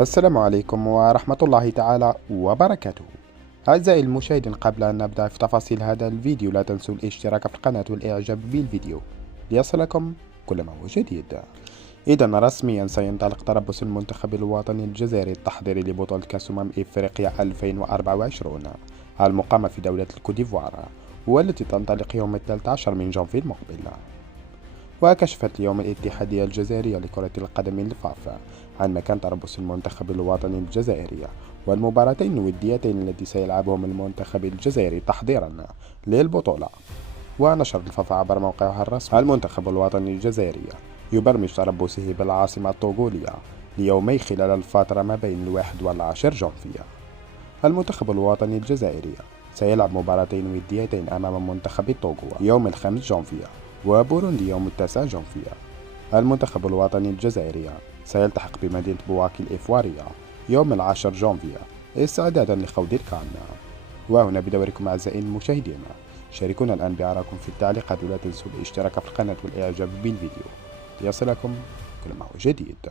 السلام عليكم ورحمة الله تعالى وبركاته. أعزائي المشاهدين، قبل أن نبدأ في تفاصيل هذا الفيديو لا تنسوا الاشتراك في القناة والإعجاب بالفيديو ليصلكم كل ما هو جديد. إذا رسميا سينطلق تربص المنتخب الوطني الجزائري التحضيري لبطولة كأس إفريقيا 2024 المقامة في دولة الكوديفوار، والتي تنطلق يوم 13 من جانفي المقبل. وكشفت اليوم الاتحادية الجزائرية لكرة القدم الفاف عن مكان تربص المنتخب الوطني الجزائري والمباراتين الوديتين التي سيلعبهم المنتخب الجزائري تحضيرا للبطولة. ونشر الفاف عبر موقعها الرسمي: المنتخب الوطني الجزائري يبرمج تربصه بالعاصمة الطوغولية ليومي خلال الفترة ما بين 1 و10 جانفي. المنتخب الوطني الجزائري سيلعب مباراتين وديتين أمام منتخب الطوغو يوم 5 جانفي وبوروندي يوم 9 جانفي. المنتخب الوطني الجزائري سيلتحق بمدينة بواكي الإفوارية يوم 10 جانفي استعدادا لخوض الكان. وهنا بدوركم أعزائي المشاهدين، شاركونا الآن بآرائكم في التعليقات ولا تنسوا الاشتراك في القناة والإعجاب بالفيديو ليصلكم كل ما هو جديد.